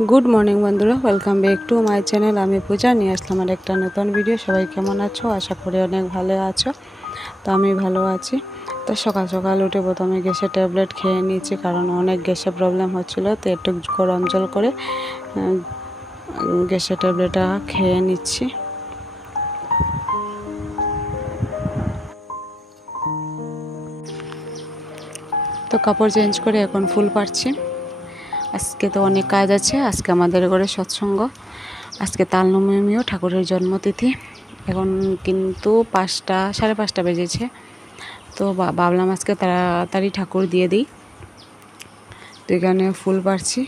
Good morning बंधुरा welcome back to my channel. आमी पूजा निये आसलाम आर एकटा नतून भिडियो। सबाई केमन आछो? आशा करी अनेक भालो आछो। तो आमी भालो आछि। तो सकाल सकाल उठे प्रथमे ग्यासेर टैबलेट खेये निয়েছি कारण अनेक ग्यासेर प्रब्लेम हच्छिलो। तो एकटु गरम जल करे ग्यासेर टैबलेटटा खेये निচ্ছি। तो कपड़ चेंज करे एखन फुल पाड़ছি। आज के तो अनेक काज आछे। आज के आमादेर घरे सत्संग। आज के तालनवमीও ठाकुरेर जन्मतिथि। এখন কিন্তু 5টা সাড়ে 5টা বেজেছে। তো ভাবলাম আজকে তাড়াতাড়ি ঠাকুর দিয়ে দিই। তো এখানে ফুল পাড়ছি।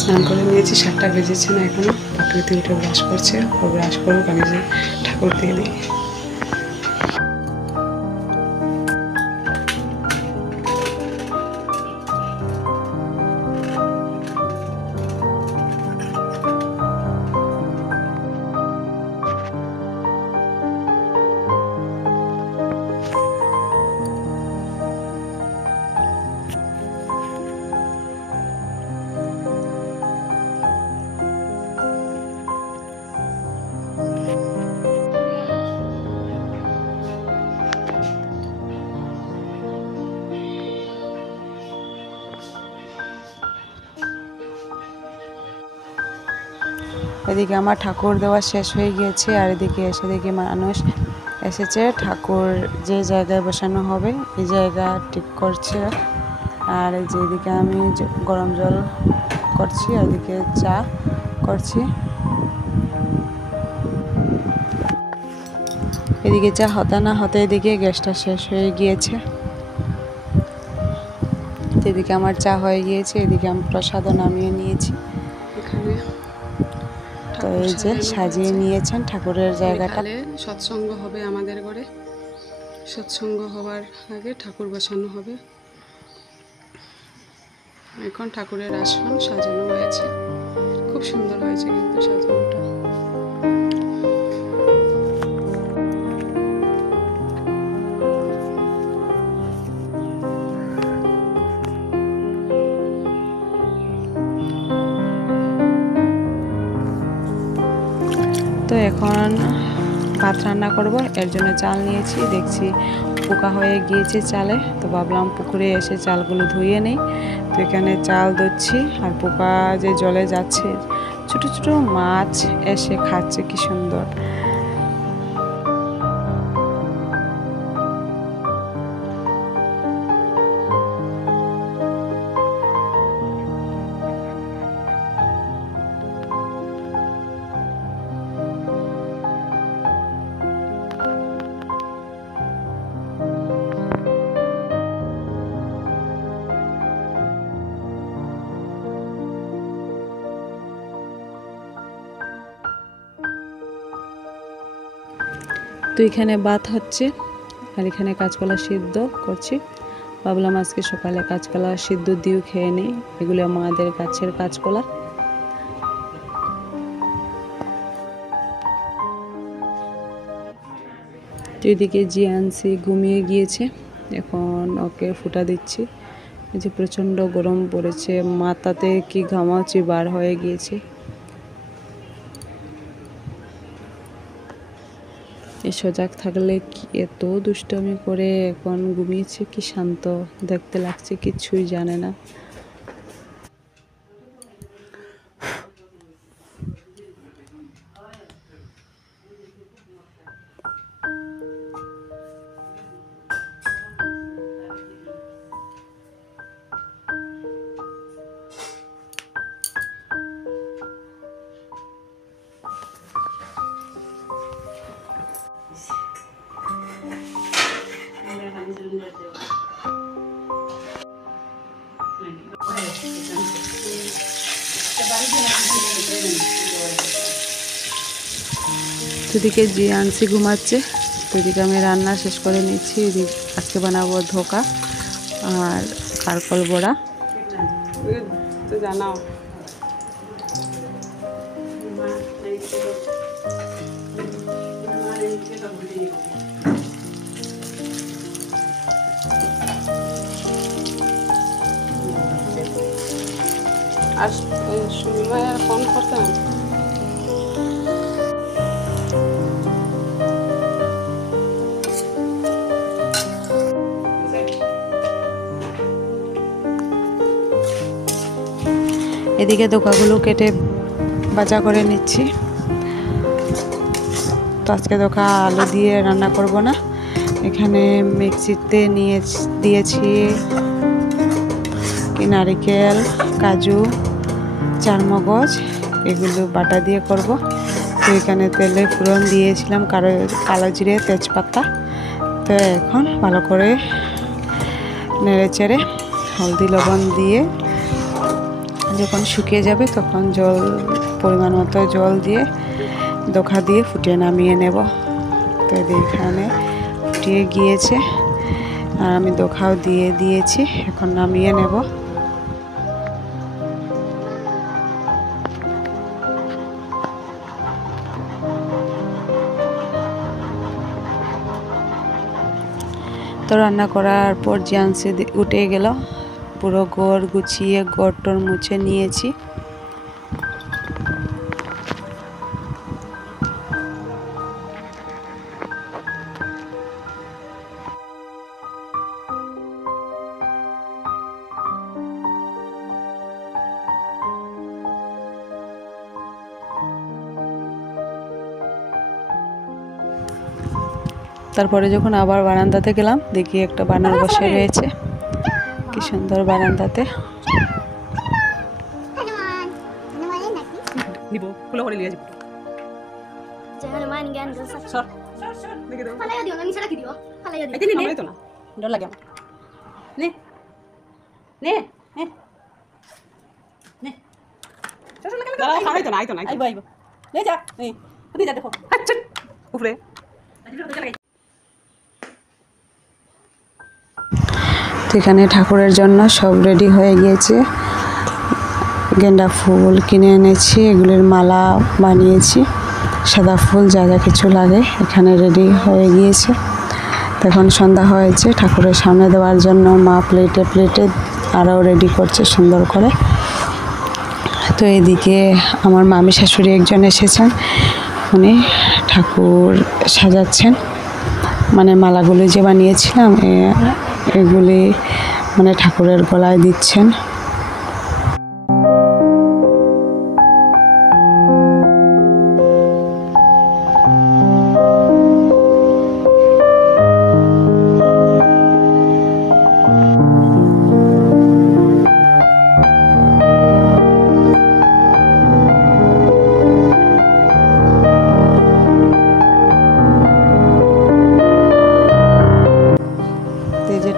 स्नान कर निয়েছি। 7টা বেজেছে না এখনো। প্রকৃতি উঠে ব্রাশ করছে। ও ব্রাশ করুক, আমি যে ঠাকুর দিয়ে দিই। এদিকে আমার ঠাকুর দেওয়া শেষ হয়ে গিয়েছে। আর এদিকে এসে দেখি মানুষ এসেছে ঠাকুর যে জায়গায় বসানো হবে এই জায়গা ঠিক করছে। আর এই যে এদিকে আমি গরম জল করছি, আর এদিকে চা করছি। এদিকে চা হতে না হতে এদিকে গ্যাসটা শেষ হয়ে গিয়েছে। এদিকে আমার চা হয়ে গিয়েছে। এদিকে আমি প্রসাদও নামিয়ে নিয়েছি। এখানে তো এই যে সাজিয়ে নিয়েছেন ঠাকুরের জায়গাটা। সৎসঙ্গ হবে আমাদের ঘরে। সৎসঙ্গ হওয়ার আগে ঠাকুর বসানো হবে। এখন ঠাকুরের আসন সাজানো হয়েছে। খুব সুন্দর হয়েছে কিন্তু সাজানোটা। তো এখন ভাত রান্না করব। এর জন্য চাল নিয়েছি। দেখছি পোকা হয়ে গিয়েছে চালে। তো ভাবলাম পুকুরে এসে চালগুলো ধুয়ে নেই। তো এখানে চাল ধুচ্ছি। আর পোকা যে জলে যাচ্ছে, ছোট ছোট মাছ এসে খাচ্ছে, কি সুন্দর। তো এখানে ভাত হচ্ছে আর এখানে কাঁচকলা সিদ্ধ করছি। ভাবলাম আজকে সকালে কাঁচকলা সিদ্ধ দিয়েও খেয়ে নিই, এগুলো আমাদের গাছের কাঁচকলা। তো এদিকে জিয়ানসি ঘুমিয়ে গিয়েছে, এখন ওকে ফুটা দিচ্ছি। এই যে প্রচণ্ড গরম পড়েছে, মাথাতে কি ঘামাচি বার হয়ে গিয়েছে। সজাগ থাকলে কি এত দুষ্টমি করে, এখন ঘুমিয়েছে কি শান্ত দেখতে লাগছে, কিছুই জানে না। এদিকে জিয়ানসি ঘুমাচ্ছে, তো এদিকে আমি রান্না শেষ করে নিচ্ছি। আজকে বানাবো ধোকা আর কারকল বড়া। তো জানাও আর শুনলে ফোন করতে এদিকে ধোকাগুলো কেটে ভাজা করে নিচ্ছি। তো আজকে ধোকা আলু দিয়ে রান্না করব না, এখানে মিক্সিতে দিয়েছি কি নারকেল, কাজু, চারমগজ, এগুলো বাটা দিয়ে করব। তো এখানে তেলে ফোড়ন দিয়েছিলাম কালো জিরে, তেজপাতা। তো এখন ভালো করে নেড়ে চেড়ে হলদি লবণ দিয়ে যখন শুকিয়ে যাবে তখন পরিমাণ মতো জল দিয়ে ধোকা দিয়ে ফুটিয়ে নামিয়ে নেব। তো এখানে ফুটিয়ে গিয়েছে আর আমি ধোকাও দিয়ে দিয়েছি, এখন নামিয়ে নেব। তো রান্না করার পর জিয়ানসি উঠে গেল, পুরো ঘর গুছিয়ে ঘরটর মুছে নিয়েছি। তারপরে যখন আবার বারান্দাতে গেলাম, দেখি একটা বানর বসে রয়েছে, কি সুন্দর বারান্দাতে। এখানে ঠাকুরের জন্য সব রেডি হয়ে গিয়েছে। গেন্দা ফুল কিনে এনেছি, এগুলির মালা বানিয়েছি, সাদা ফুল যা যা কিছু লাগে এখানে রেডি হয়ে গিয়েছে। এখন সন্ধ্যা হয়েছে, ঠাকুরের সামনে দেওয়ার জন্য মা প্লেটে প্লেটে আরও রেডি করছে সুন্দর করে। তো এদিকে আমার মামি শাশুড়ি একজন এসেছেন, উনি ঠাকুর সাজাচ্ছেন, মানে মালাগুলি যে বানিয়েছিলাম এগুলি মানে ঠাকুরের গলায় দিচ্ছেন।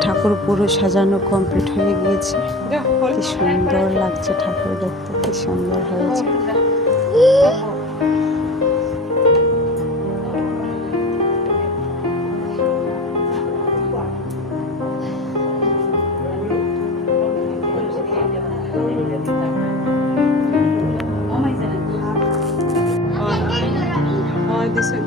ঠাকুর পুরো সাজানো কমপ্লিট হয়ে গিয়েছে, কি সুন্দর লাগছে ঠাকুর দেখতে, কি সুন্দর হয়েছে। দিছেন?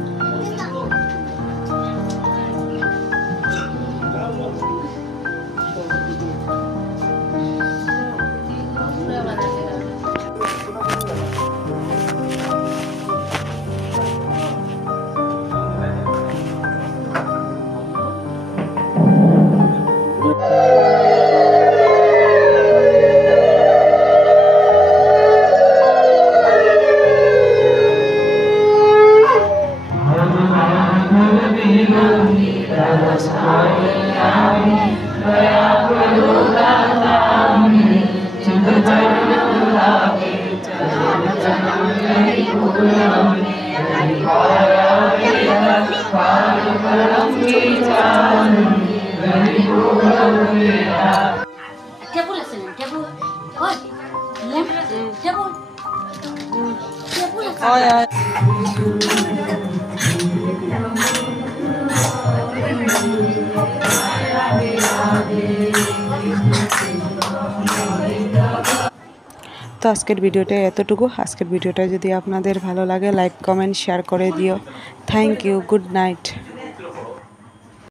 তো আজকের ভিডিওটা এতটুকু। আজকের ভিডিওটা যদি আপনাদের ভালো লাগে লাইক কমেন্ট শেয়ার করে দিও। Thank you, good night.